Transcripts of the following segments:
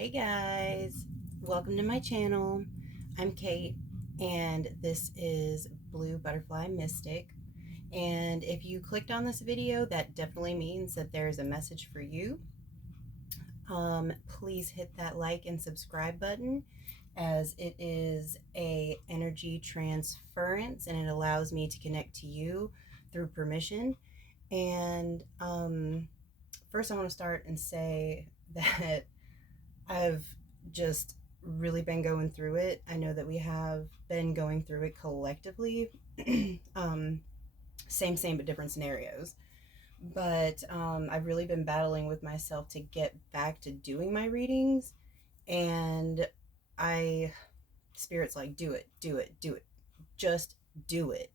Hey guys, welcome to my channel. I'm Kate and this is Blue Butterfly Mystic. And if you clicked on this video, that definitely means that there's a message for you. Please hit that like and subscribe button, as it is a energy transference and it allows me to connect to you through permission. And first I want to start and say that I've just really been going through it. I know that we have been going through it collectively. um, same, but different scenarios. But I've really been battling with myself to get back to doing my readings. And I, Spirit's like, do it, do it, do it. Just do it.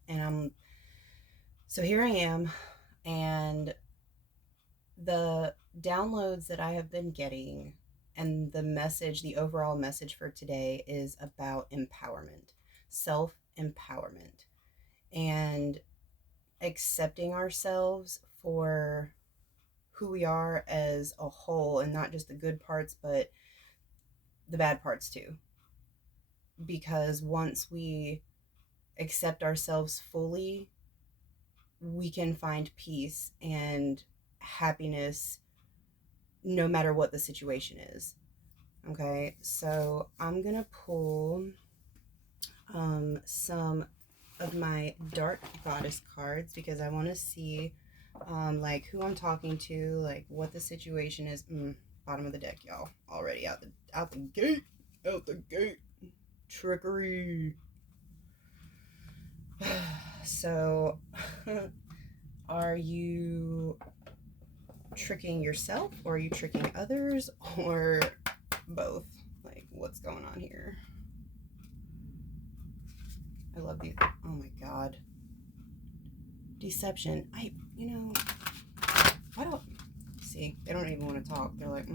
So here I am. And the downloads that I have been getting and the overall message for today is about empowerment, self empowerment, and accepting ourselves for who we are as a whole, and not just the good parts, but the bad parts too. Because once we accept ourselves fully, we can find peace and happiness no matter what the situation is. Okay, so I'm gonna pull some of my dark goddess cards because I want to see like who I'm talking to, like what the situation is. Bottom of the deck, y'all. Already out the gate, out the gate. Trickery. So, are you tricking yourself, or are you tricking others, or both? Like, what's going on here? I love these. Oh my god. Deception. Why don't, see, they don't even want to talk. They're like,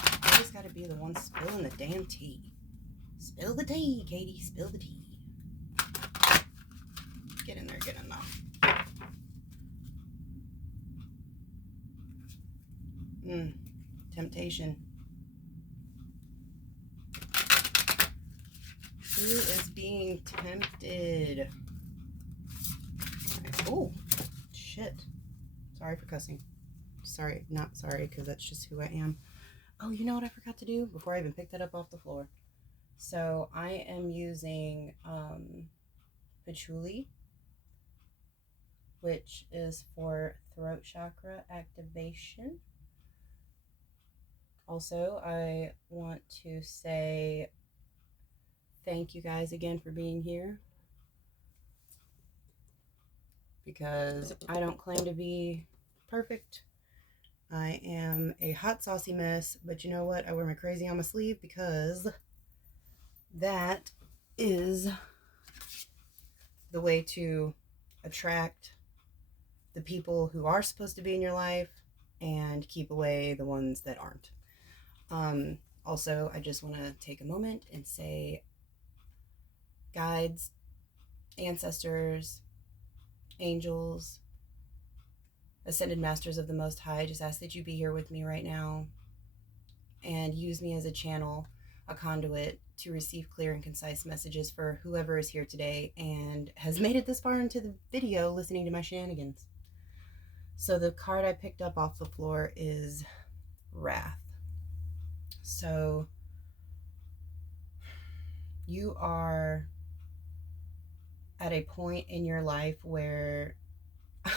I just gotta be the one spilling the damn tea. Spill the tea, Katie, spill the tea. Get in there, get in there. Temptation. Who is being tempted? Right. Oh, shit. Sorry for cussing. Sorry, not sorry, because that's just who I am. Oh, you know what I forgot to do before I even picked that up off the floor? So I am using patchouli, which is for throat chakra activation. Also, I want to say thank you guys again for being here, because I don't claim to be perfect. I am a hot, saucy mess, but you know what? I wear my crazy on my sleeve because that is the way to attract the people who are supposed to be in your life and keep away the ones that aren't. Also, I just want to take a moment and say, guides, ancestors, angels, ascended masters of the Most High, I just ask that you be here with me right now and use me as a channel, a conduit to receive clear and concise messages for whoever is here today and has made it this far into the video listening to my shenanigans. So the card I picked up off the floor is Wrath. So you are at a point in your life where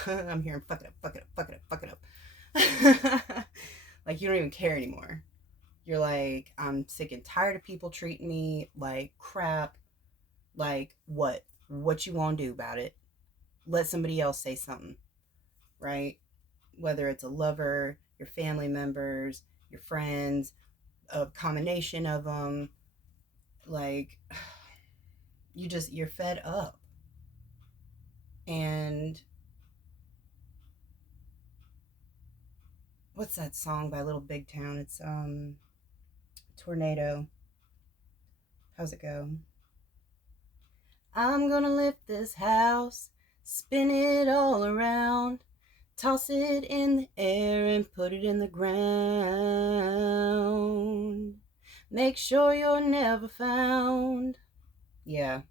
I'm hearing fuck it up, fuck it up, fuck it up, fuck it up. Like, you don't even care anymore. You're like, I'm sick and tired of people treating me like crap. Like, what? What you want to do about it? Let somebody else say something, right? Whether it's a lover, your family members, your friends, a combination of them. Like, you're fed up. And what's that song by Little Big Town? It's Tornado. How's it go? I'm gonna lift this house, spin it all around, Toss it in the air and put it in the ground. Make sure you're never found. Yeah,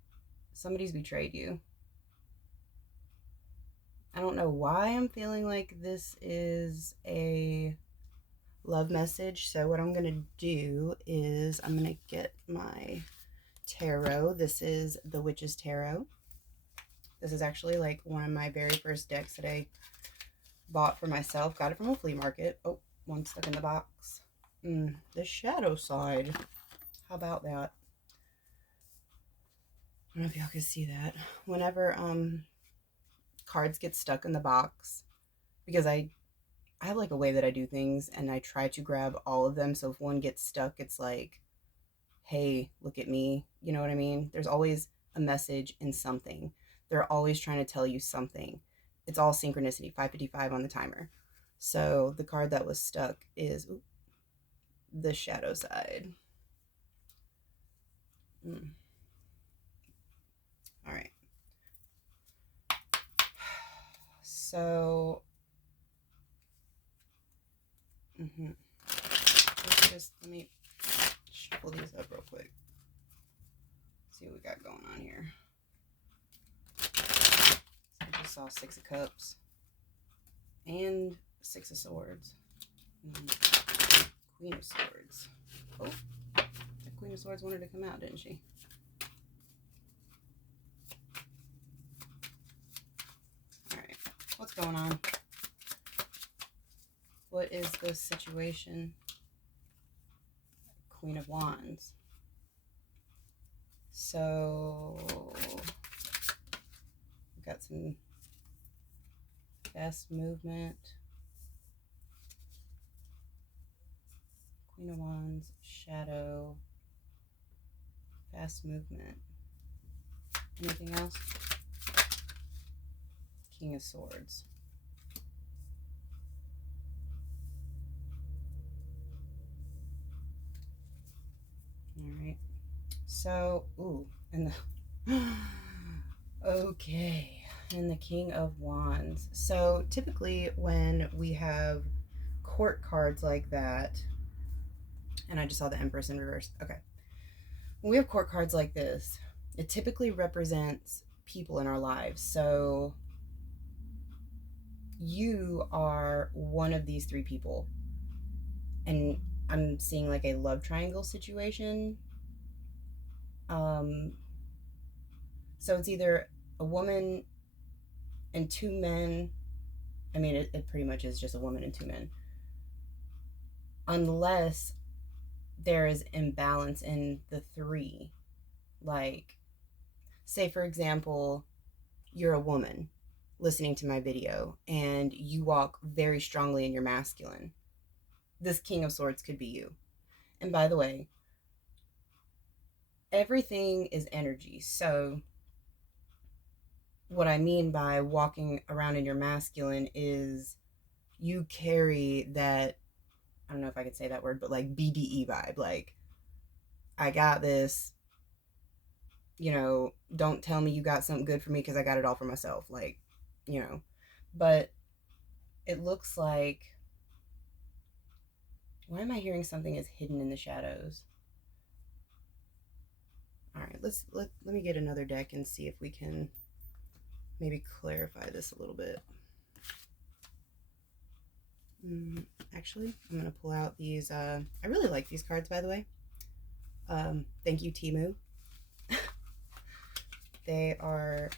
somebody's betrayed you. I don't know why I'm feeling like this is a love message. So what I'm going to do is I'm going to get my tarot. This is the Witch's Tarot. This is actually like one of my very first decks that I bought for myself. Got it from a flea market. Oh, one stuck in the box. The shadow side. How about that? I don't know if y'all can see that. Whenever cards get stuck in the box, because I have like a way that I do things and I try to grab all of them. So if one gets stuck, it's like, hey, look at me. You know what I mean? There's always a message in something. They're always trying to tell you something. It's all synchronicity, 5:55 on the timer. So the card that was stuck is the shadow side. All right. So, let me shuffle these up real quick. See what we got going on here. So I just saw 6 of Cups and 6 of Swords. Queen of Swords. Oh, the Queen of Swords wanted to come out, didn't she? All right, what's going on? What is the situation? Queen of Wands. So we've got some fast movement. Queen of Wands, shadow, fast movement. Anything else? King of Swords. All right. So, and the okay, and the King of Wands. So typically when we have court cards like that, and I just saw the Empress in reverse. Okay. When we have court cards like this, it typically represents people in our lives. So you are one of these 3 people. And I'm seeing like a love triangle situation. So it's either a woman and 2 men. I mean, it pretty much is just a woman and 2 men. Unless there is imbalance in the 3. Like, say for example, you're a woman listening to my video and you walk very strongly in your masculine. This King of Swords could be you. And by the way, everything is energy. So what I mean by walking around in your masculine is you carry that, I don't know if I could say that word, but like BDE vibe. Like, I got this, don't tell me you got something good for me because I got it all for myself. Like, but it looks like, why am I hearing something is hidden in the shadows? All right, let me get another deck and see if we can maybe clarify this a little bit. Actually, I'm going to pull out these. I really like these cards, by the way. Thank you, Temu. They are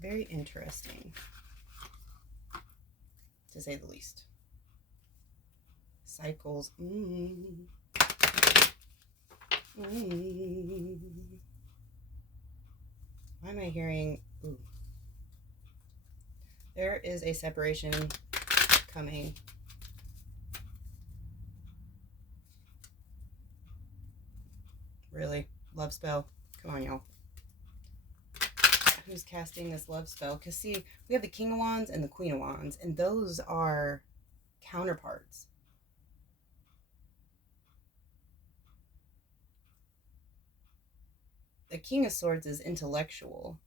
very interesting, to say the least. Cycles. Why am I hearing? Ooh. There is a separation coming. Really? Love spell? Come on, y'all. Who's casting this love spell? Because see, we have the King of Wands and the Queen of Wands, and those are counterparts. The King of Swords is intellectual.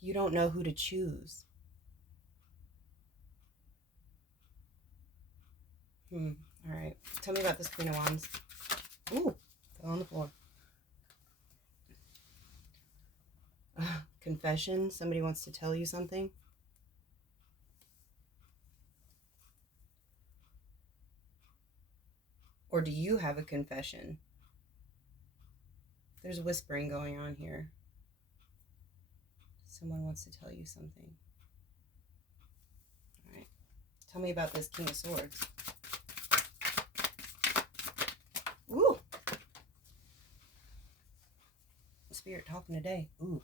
You don't know who to choose. All right. Tell me about this Queen of Wands. Ooh, fell on the floor. Confession. Somebody wants to tell you something. Or do you have a confession? There's whispering going on here. Someone wants to tell you something. All right. Tell me about this King of Swords. Ooh. Spirit talking today. Ooh.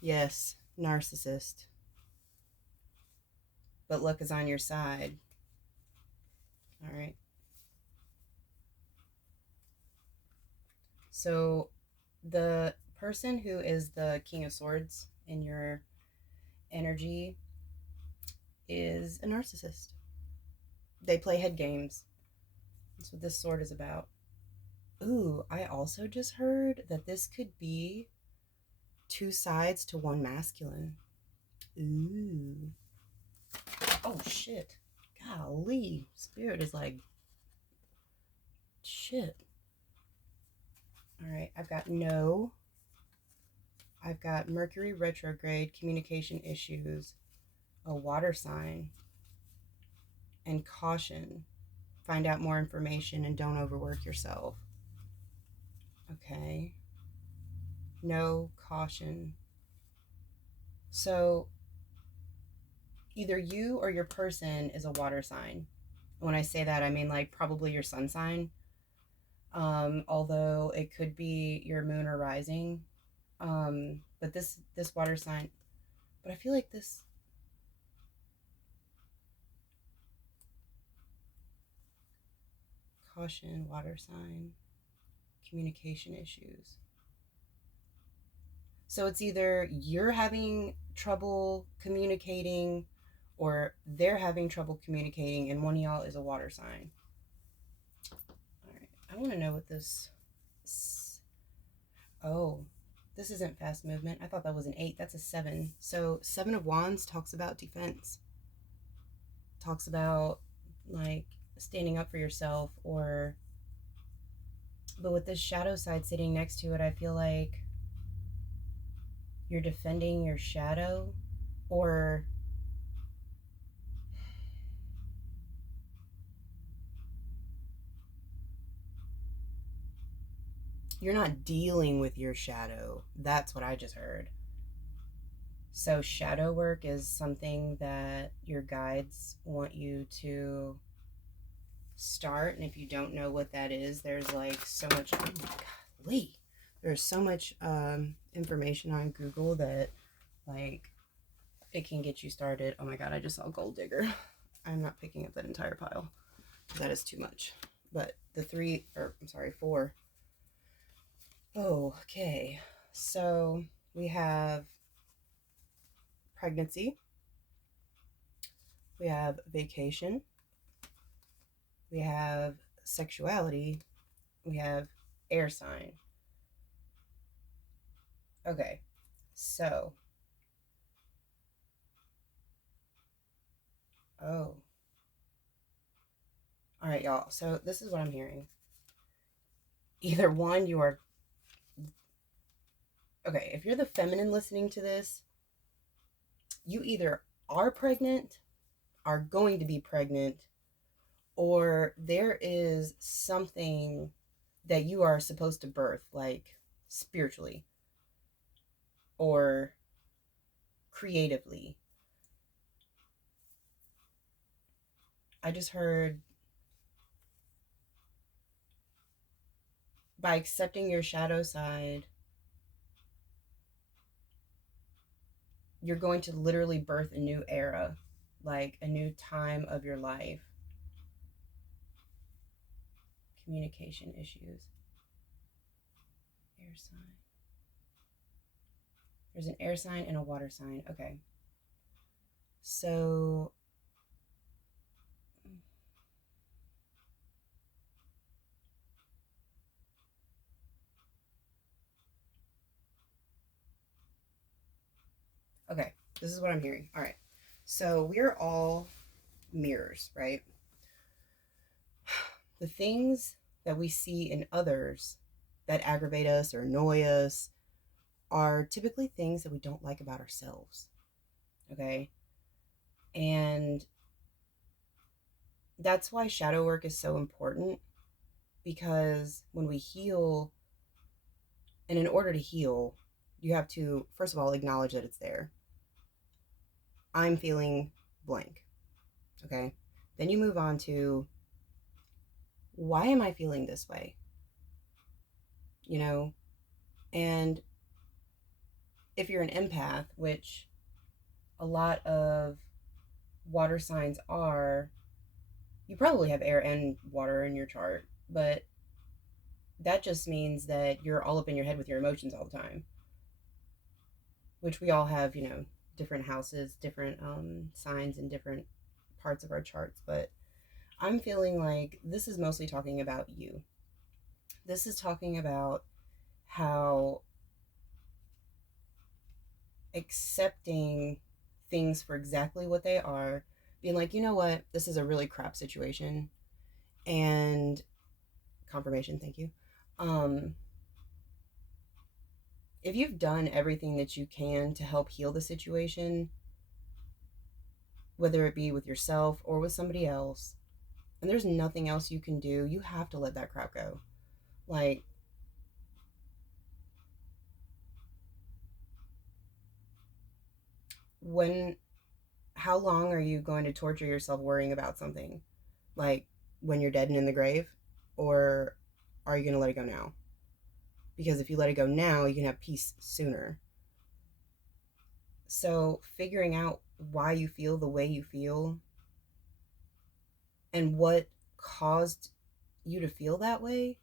Yes, narcissist. But luck is on your side. All right. So the person who is the King of Swords in your energy is a narcissist. They play head games. That's what this sword is about. Ooh, I also just heard that this could be two sides to one masculine. Ooh. Oh, shit. Golly. Spirit is like, shit. All right, I've got no. I've got Mercury retrograde, communication issues, a water sign, and caution. Find out more information and don't overwork yourself. Okay. No, caution. So either you or your person is a water sign. When I say that, I mean like probably your sun sign. Although it could be your moon or rising. But this water sign, but I feel like this caution, water sign, communication issues. So it's either you're having trouble communicating or they're having trouble communicating, and one of y'all is a water sign. All right. I want to know what this. Oh, this isn't fast movement. I thought that was an 8. That's a 7. So 7 of Wands talks about defense. Talks about like standing up for yourself, or but with this shadow side sitting next to it, I feel like you're defending your shadow, or you're not dealing with your shadow. That's what I just heard. So shadow work is something that your guides want you to start, and if you don't know what that is, there's like so much, oh my god, Lee, there's so much information on Google that like it can get you started. Oh my god, I just saw gold digger. I'm not picking up that entire pile. That is too much. But the 3, or I'm sorry, 4. Oh, okay. So we have pregnancy. We have vacation. We have sexuality. We have air sign. Okay. So. Oh. All right, y'all. So this is what I'm hearing. Either one, you are. Okay, if you're the feminine listening to this, you either are pregnant, are going to be pregnant, or there is something that you are supposed to birth, like spiritually or creatively. I just heard by accepting your shadow side, you're going to literally birth a new era, like a new time of your life. Communication issues. Air sign. There's an air sign and a water sign. Okay. So This is what I'm hearing. All right. So we're all mirrors, right? The things that we see in others that aggravate us or annoy us are typically things that we don't like about ourselves. Okay. And that's why shadow work is so important, because when we heal, and in order to heal, you have to, first of all, acknowledge that it's there. I'm feeling blank. Okay. Then you move on to, why am I feeling this way? You know, and if you're an empath, which a lot of water signs are, you probably have air and water in your chart, but that just means that you're all up in your head with your emotions all the time, which we all have, different houses, different signs in different parts of our charts. But I'm feeling like this is mostly talking about you. This is talking about how accepting things for exactly what they are, being like, you know what, this is a really crap situation, and confirmation, thank you. Um, if you've done everything that you can to help heal the situation, whether it be with yourself or with somebody else, and there's nothing else you can do, you have to let that crap go. Like, when, how long are you going to torture yourself worrying about something? Like, when you're dead and in the grave? Or are you going to let it go now? Because if you let it go now, you can have peace sooner. So, figuring out why you feel the way you feel and what caused you to feel that way.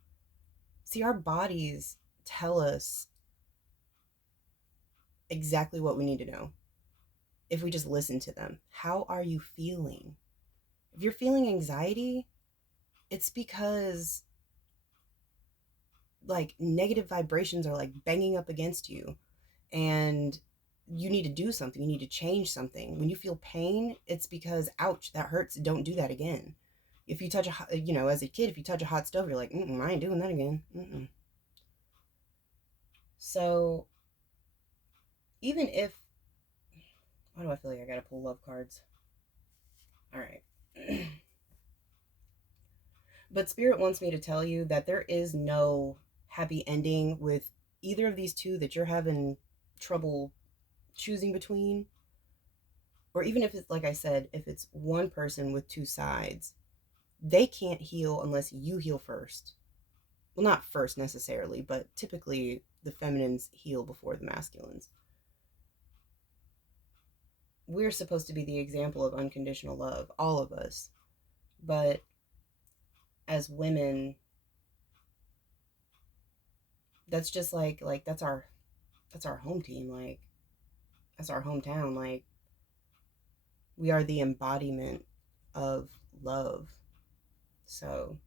See, our bodies tell us exactly what we need to know if we just listen to them. How are you feeling? If you're feeling anxiety, it's because like negative vibrations are like banging up against you, and you need to do something. You need to change something. When you feel pain, it's because, ouch, that hurts. Don't do that again. If you touch as a kid, if you touch a hot stove, you're like, I ain't doing that again. So even if, why do I feel like I gotta pull love cards? All right. But Spirit wants me to tell you that there is no happy ending with either of these two that you're having trouble choosing between. Or even if it's, like I said, if it's one person with two sides, they can't heal unless you heal first. Well, not first necessarily, but typically the feminines heal before the masculines. We're supposed to be the example of unconditional love, all of us. But as women, that's just like that's our home team. Like, that's our hometown. Like, we are the embodiment of love. So,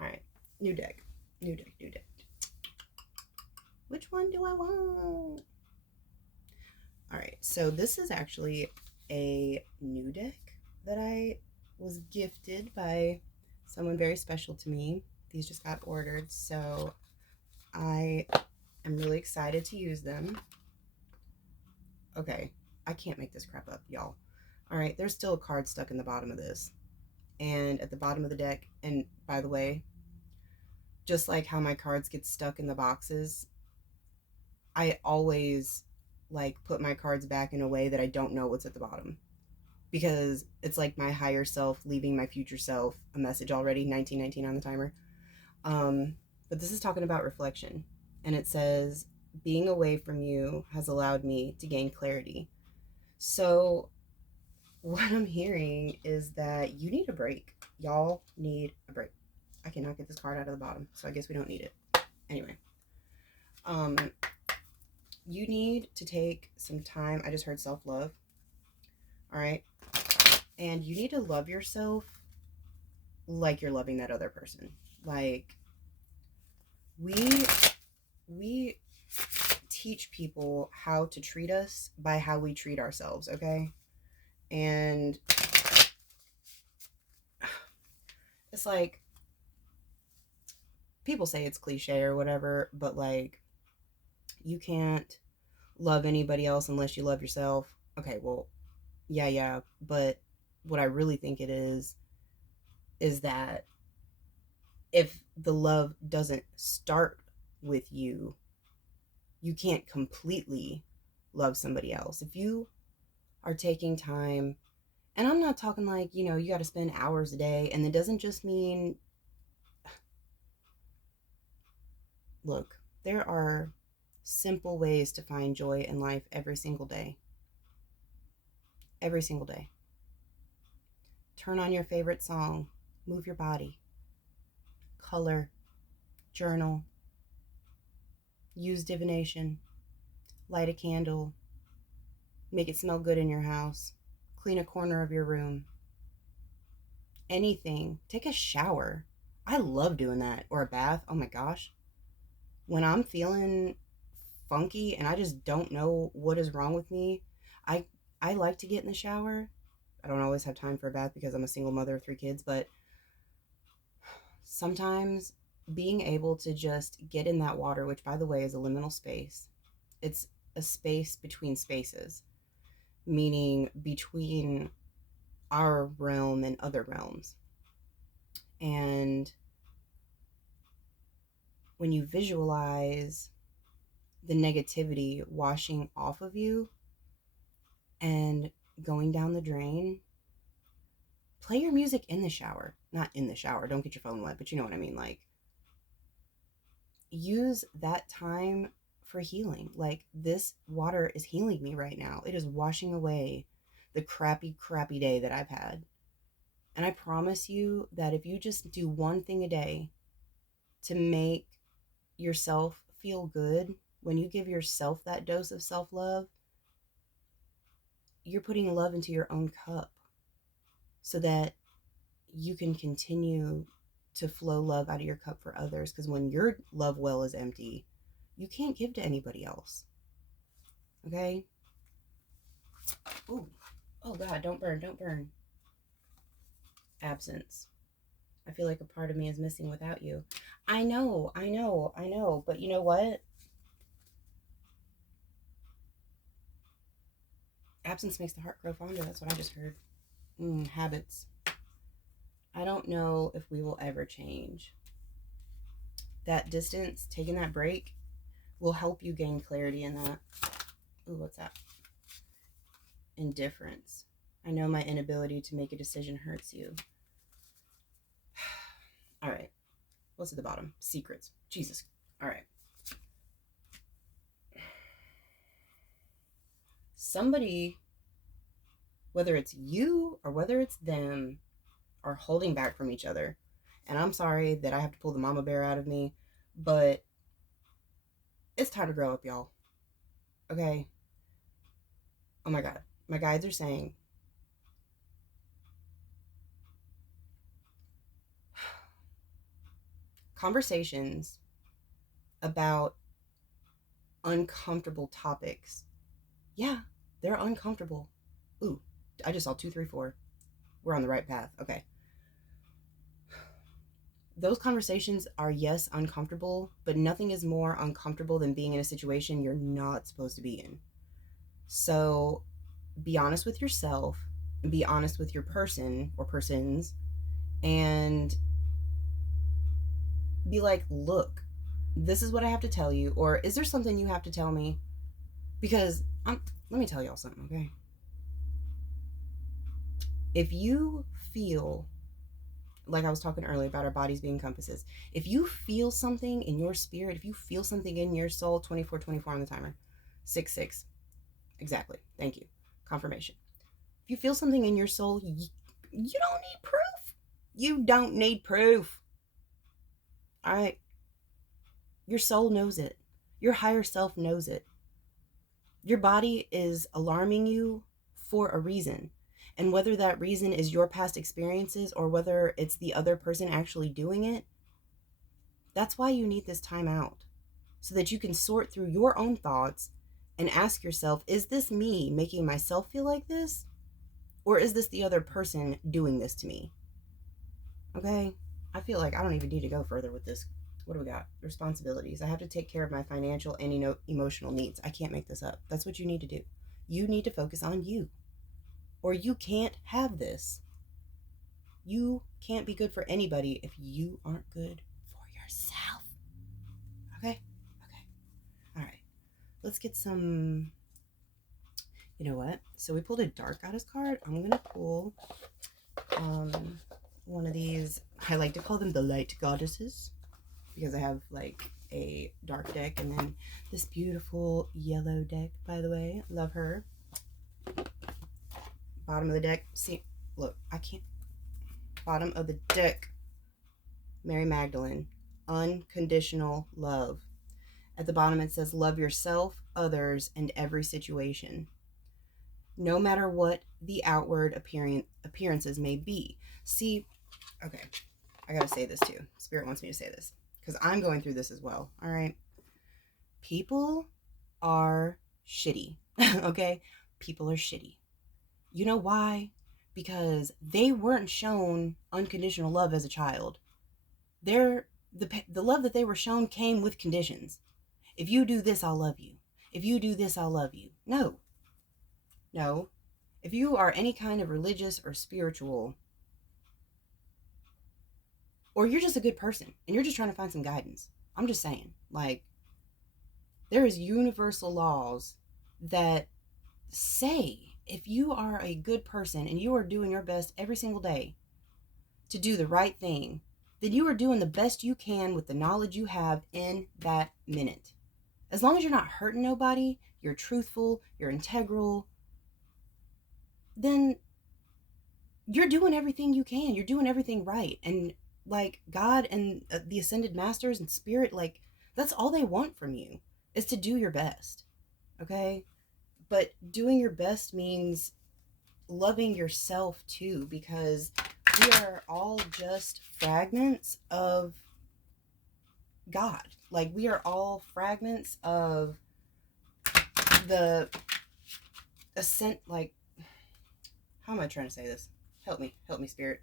all right, new deck, new deck, new deck. Which one do I want? All right, so this is actually a new deck that I was gifted by someone very special to me. These just got ordered, so I am really excited to use them. Okay, I can't make this crap up, y'all. All right, there's still a card stuck in the bottom of this. And at the bottom of the deck, and by the way, just like how my cards get stuck in the boxes, I always like put my cards back in a way that I don't know what's at the bottom, because it's like my higher self leaving my future self a message already. 1919 on the timer. But this is talking about reflection, and it says, being away from you has allowed me to gain clarity. So what I'm hearing is that you need a break. Y'all need a break. I cannot get this card out of the bottom, so I guess we don't need it. Anyway, you need to take some time. I just heard self-love. All right. And you need to love yourself like you're loving that other person. Like, we teach people how to treat us by how we treat ourselves, okay? And it's like, people say it's cliche or whatever, but like, you can't love anybody else unless you love yourself. Okay, well, yeah, but what I really think it is that if the love doesn't start with you, you can't completely love somebody else. If you are taking time, and I'm not talking like, you got to spend hours a day, and it doesn't just mean, look, there are simple ways to find joy in life every single day. Every single day. Turn on your favorite song, move your body, color, journal, use divination, light a candle, make it smell good in your house, clean a corner of your room, anything. Take a shower. I love doing that. Or a bath. Oh my gosh. When I'm feeling funky and I just don't know what is wrong with me, I I like to get in the shower. I don't always have time for a bath because I'm a single mother of 3 kids, but sometimes being able to just get in that water, which by the way is a liminal space, it's a space between spaces, meaning between our realm and other realms. And when you visualize the negativity washing off of you and going down the drain, play your music in the shower. Not in the shower, don't get your phone wet, but you know what I mean. Like, use that time for healing. Like, this water is healing me right now. It is washing away the crappy day that I've had. And I promise you that if you just do one thing a day to make yourself feel good, when you give yourself that dose of self-love, you're putting love into your own cup so that you can continue to flow love out of your cup for others. Because when your love well is empty, you can't give to anybody else. Okay? Ooh. Oh God, don't burn. Absence. I feel like a part of me is missing without you. I know. But you know what? Absence makes the heart grow fonder. That's what I just heard. Habits. I don't know if we will ever change. That distance, taking that break, will help you gain clarity in that. Ooh, what's that? Indifference. I know my inability to make a decision hurts you. All right. What's at the bottom? Secrets. Jesus. All right. Somebody, whether it's you or whether it's them, are holding back from each other. And I'm sorry that I have to pull the mama bear out of me, but it's time to grow up, y'all. Okay? Oh my God. My guides are saying, conversations about uncomfortable topics. Yeah, they're uncomfortable. Ooh, I just saw 234. We're on the right path. Okay. Those conversations are, yes, uncomfortable, but nothing is more uncomfortable than being in a situation you're not supposed to be in. So be honest with yourself, be honest with your person or persons, and be like, look, this is what I have to tell you, or is there something you have to tell me? Because let me tell y'all something, okay? If you feel, like I was talking earlier about our bodies being compasses, if you feel something in your spirit, if you feel something in your soul, 24 on the timer, 6 exactly, thank you, confirmation. If you feel something in your soul, you don't need proof. You don't need proof. All right. Your soul knows it. Your higher self knows it. Your body is alarming you for a reason. And whether that reason is your past experiences or whether it's the other person actually doing it, that's why you need this time out. so that you can sort through your own thoughts and ask yourself, is this me making myself feel like this? Or is this the other person doing this to me? Okay? I feel like I don't even need to go further with this. What do we got? Responsibilities. I have to take care of my financial and emotional needs. I can't make this up. That's what you need to do. You need to focus on you, or you can't have this. You can't be good for anybody if you aren't good for yourself. Okay? Okay. All right. Let's get some. You know what? So we pulled a dark goddess card. I'm going to pull one of these. I like to call them the light goddesses because I have like a dark deck and then this beautiful yellow deck, by the way. Love her. Bottom of the deck. See, look, I can't. Bottom of the deck. Mary Magdalene. Unconditional love. At the bottom it says, love yourself, others, and every situation, no matter what the outward appearances may be. See, okay, I gotta say this too. Spirit wants me to say this because I'm going through this as well. All right. People are shitty. Okay? People are shitty. You know why? Because they weren't shown unconditional love as a child. The love that they were shown came with conditions. If you do this, I'll love you. If you do this, I'll love you. No. No. If you are any kind of religious or spiritual, or you're just a good person and you're just trying to find some guidance, I'm just saying, like, there is universal laws that say if you are a good person and you are doing your best every single day to do the right thing, then you are doing the best you can with the knowledge you have in that minute. As long as you're not hurting nobody, you're truthful, you're integral, then you're doing everything you can. You're doing everything right. And like God and the ascended masters and spirit, like that's all they want from you is to do your best. Okay? But doing your best means loving yourself too, because we are all just fragments of God. Like we are all fragments of the ascent. Like, how am I trying to say this? Help me, spirit.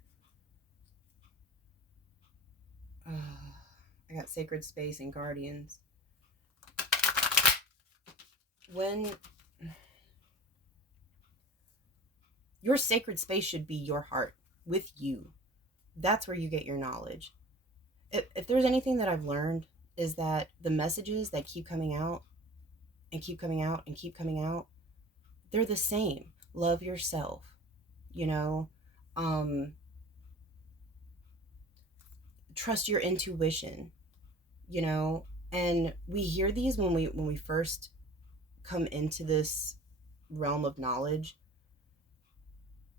I got sacred space and guardians. When your sacred space should be your heart with you, that's where you get your knowledge. If there's anything that I've learned is that the messages that keep coming out and keep coming out and keep coming out, they're the same. Love yourself, you know, trust your intuition, you know, and we hear these when we first come into this realm of knowledge,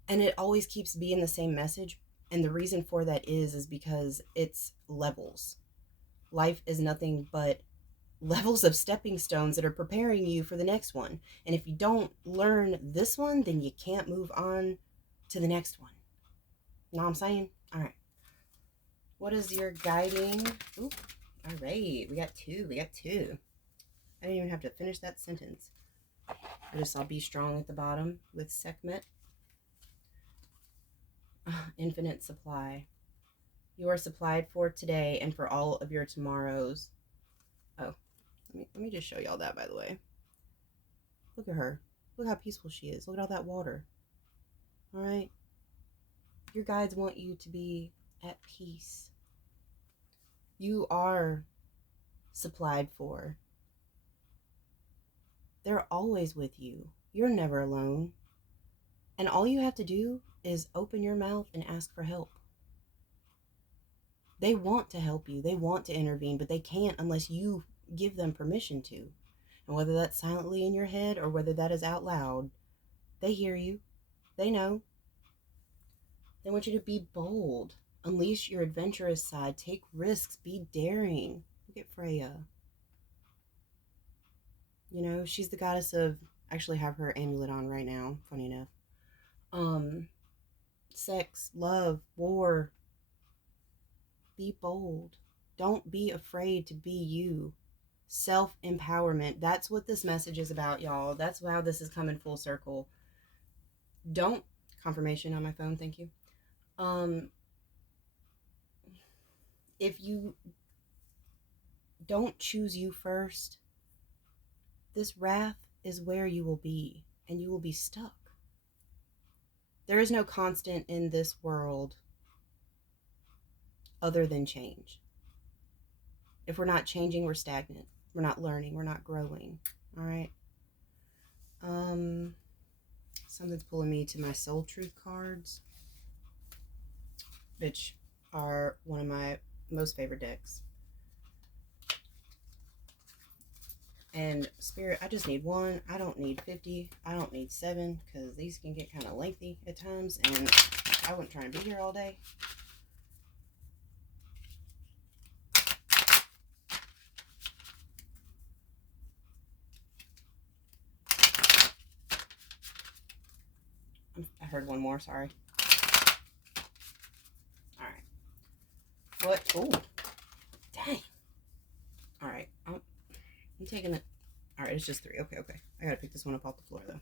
and it always keeps being the same message. And the reason for that is because it's levels. Life is nothing but levels of stepping stones that are preparing you for the next one. And if you don't learn this one, then you can't move on to the next one. Know what I'm saying? All right. What is your guiding? Ooh, all right. We got two. I didn't even have to finish that sentence. I just saw be strong at the bottom with Sekhmet. Infinite supply. You are supplied for today and for all of your tomorrows. Oh, let me just show y'all that, by the way. Look at her. Look how peaceful she is. Look at all that water. All right? Your guides want you to be at peace. You are supplied for. They're always with you. You're never alone. And all you have to do is open your mouth and ask for help. They want to help you. They want to intervene, but they can't unless you give them permission to. And whether that's silently in your head or whether that is out loud, they hear you. They know. They want you to be bold. Unleash your adventurous side. Take risks. Be daring. Look at Freya. You know, she's the goddess of... Actually have her amulet on right now, funny enough. Sex, love, war. Be bold. Don't be afraid to be you. Self-empowerment. That's what this message is about, y'all. That's how this is coming full circle. Don't confirmation on my phone, thank you. If you don't choose you first, this wrath is where you will be, and you will be stuck. There is no constant in this world other than change. If we're not changing, we're stagnant. We're not learning. We're not growing. All right. Something's pulling me to my soul truth cards, which are one of my most favorite decks. And Spirit, I just need one. I don't need 50. I don't need 7, because these can get kind of lengthy at times, and I wasn't trying to be here all day. I heard one more, sorry. All right. What? Oh, dang. All right. I'm taking it. All right, it's just 3. Okay. I gotta pick this one up off the floor, though.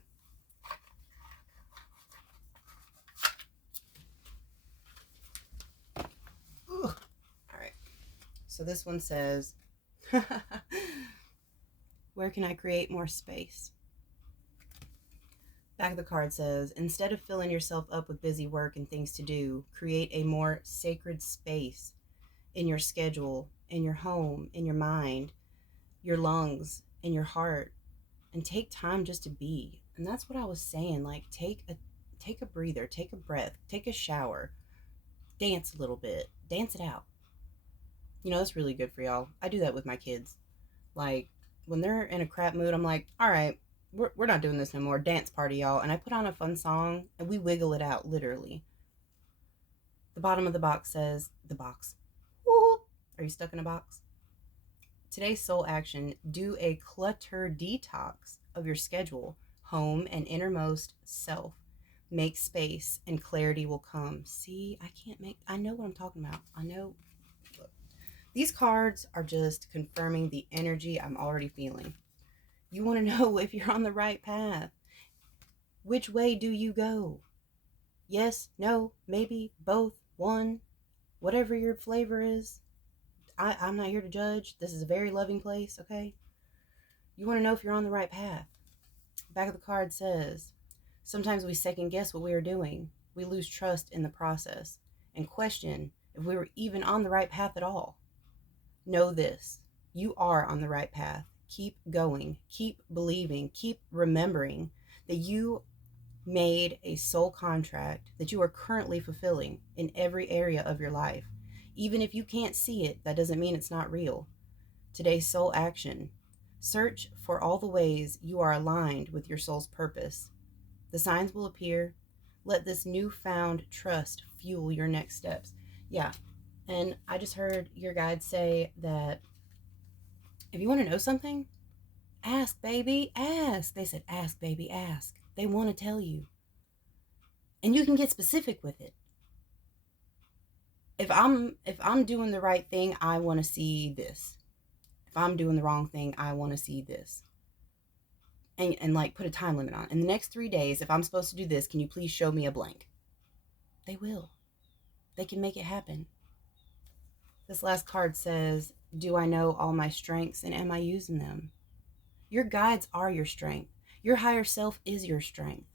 Ooh. All right. So this one says, where can I create more space? Back of the card says, instead of filling yourself up with busy work and things to do, create a more sacred space in your schedule, in your home, in your mind, your lungs, in your heart, and take time just to be. And that's what I was saying. Like, take a breather, take a breath, take a shower, dance a little bit, dance it out. You know, that's really good for y'all. I do that with my kids. Like, when they're in a crap mood, I'm like, all right, we're not doing this no more. Dance party, y'all. And I put on a fun song and we wiggle it out, literally. The bottom of the box says, the box. Whoop. Are you stuck in a box? Today's soul action, do a clutter detox of your schedule, home, and innermost self. Make space and clarity will come. See, I know what I'm talking about. I know. Look, these cards are just confirming the energy I'm already feeling. You want to know if you're on the right path. Which way do you go? Yes, no, maybe, both, one, whatever your flavor is. I'm not here to judge. This is a very loving place, okay? You want to know if you're on the right path. Back of the card says, sometimes we second guess what we are doing. We lose trust in the process and question if we were even on the right path at all. Know this, you are on the right path. Keep going, keep believing, keep remembering that you made a soul contract that you are currently fulfilling in every area of your life. Even if you can't see it, that doesn't mean it's not real. Today's soul action. Search for all the ways you are aligned with your soul's purpose. The signs will appear. Let this newfound trust fuel your next steps. Yeah, and I just heard your guide say that if you want to know something, ask, baby, ask. They said, ask, baby, ask. They want to tell you. And you can get specific with it. If I'm doing the right thing, I want to see this. If I'm doing the wrong thing, I want to see this. And like put a time limit on. In the next 3 days, if I'm supposed to do this, can you please show me a blank? They will. They can make it happen. This last card says, do I know all my strengths and am I using them? Your guides are your strength. Your higher self is your strength.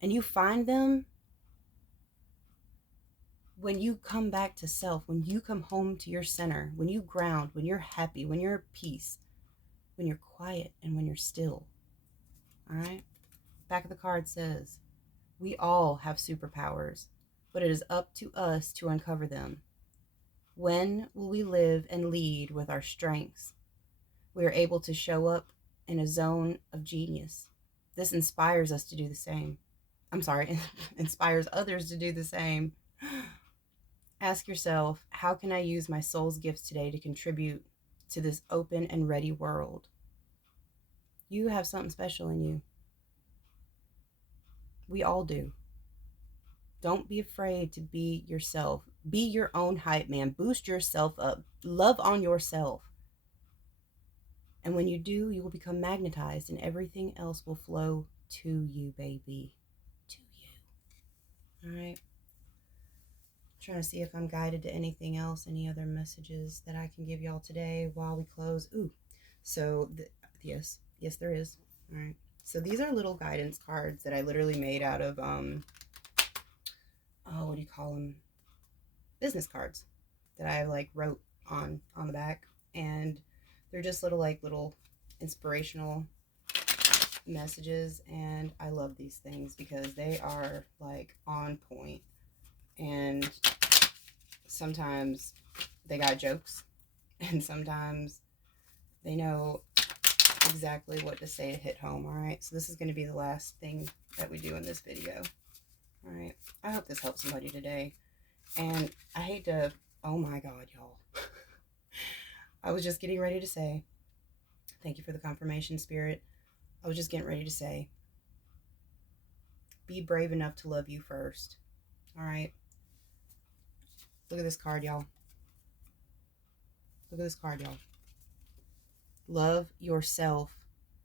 And you find them when you come back to self, when you come home to your center, when you ground, when you're happy, when you're at peace, when you're quiet, and when you're still. All right? Back of the card says, we all have superpowers, but it is up to us to uncover them. When will we live and lead with our strengths? We are able to show up in a zone of genius. This inspires us to do the same. Inspires others to do the same. Ask yourself, how can I use my soul's gifts today to contribute to this open and ready world? You have something special in you. We all do. Don't be afraid to be yourself. Be your own hype man. Boost yourself up. Love on yourself. And when you do, you will become magnetized and everything else will flow to you, baby. To you. All right. Trying to see if I'm guided to anything else, any other messages that I can give y'all today while we close. Ooh, so yes, there is. All right. So these are little guidance cards that I literally made out of what do you call them? Business cards that I like wrote on the back, and they're just little inspirational messages, and I love these things because they are like on point, and sometimes they got jokes and sometimes they know exactly what to say to hit home. All right, so this is going to be the last thing that we do in this video. All right, I hope this helps somebody today. And I hate to, oh my God, y'all. I was just getting ready to say, thank you for the confirmation, Spirit. I was just getting ready to say, be brave enough to love you first. All right. Look at this card, y'all. Look at this card, y'all. Love yourself.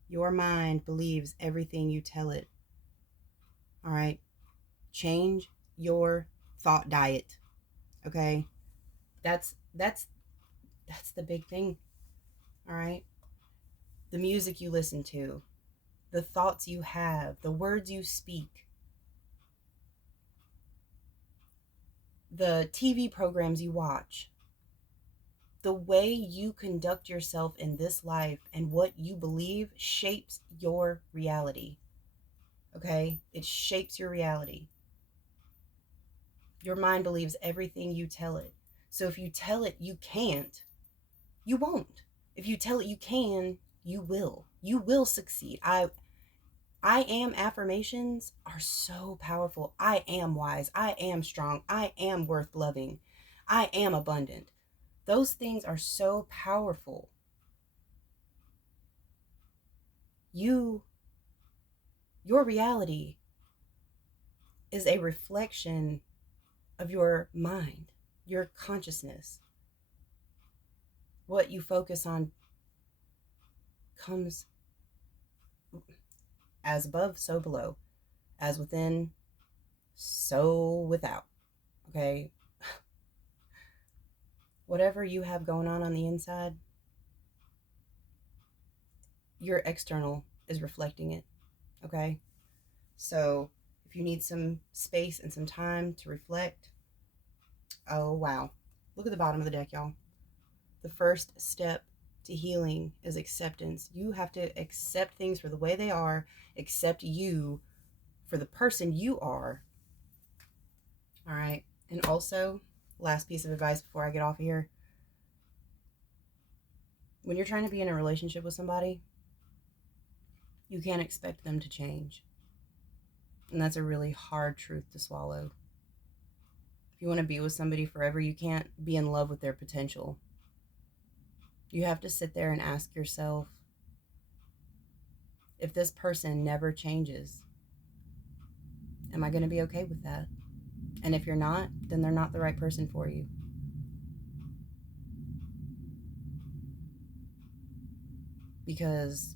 Your mind believes everything you tell it. All right. Change your thought diet. Okay. That's the big thing. All right. The music you listen to, the thoughts you have, the words you speak, the TV programs you watch, the way you conduct yourself in this life and what you believe shapes your reality. Okay? It shapes your reality. Your mind believes everything you tell it. So if you tell it you can't, you won't. If you tell it you can, you will. You will succeed. I am affirmations are so powerful. I am wise. I am strong. I am worth loving. I am abundant. Those things are so powerful. Your reality is a reflection of your mind, your consciousness. What you focus on comes as above, so below. As within, so without. Okay? Whatever you have going on the inside, your external is reflecting it. Okay? So if you need some space and some time to reflect, oh wow. Look at the bottom of the deck, y'all. The first step to healing is acceptance. You have to accept things for the way they are, accept you for the person you are. All right. And also, last piece of advice before I get off of here. When you're trying to be in a relationship with somebody, you can't expect them to change. And that's a really hard truth to swallow. If you want to be with somebody forever, you can't be in love with their potential. You have to sit there and ask yourself, if this person never changes, am I going to be okay with that? And if you're not, then they're not the right person for you. Because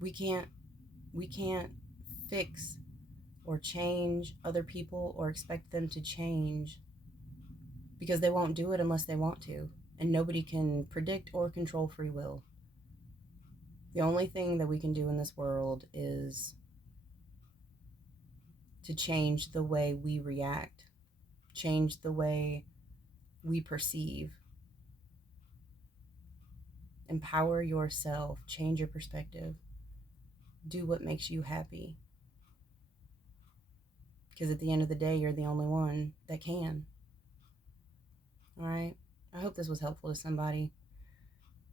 we can't fix or change other people or expect them to change, because they won't do it unless they want to. And nobody can predict or control free will. The only thing that we can do in this world is to change the way we react, change the way we perceive. Empower yourself, change your perspective, do what makes you happy. Because at the end of the day, you're the only one that can. All right? I hope this was helpful to somebody.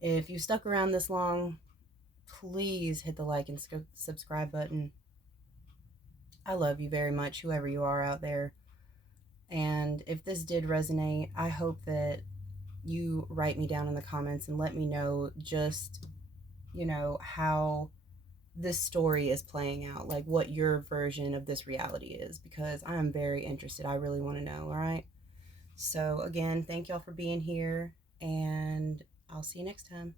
If you stuck around this long, please hit the like and subscribe button. I love you very much, whoever you are out there. And if this did resonate, I hope that you write me down in the comments and let me know just, how this story is playing out, like what your version of this reality is, because I am very interested. I really want to know. All right. So, again, thank y'all for being here, and I'll see you next time.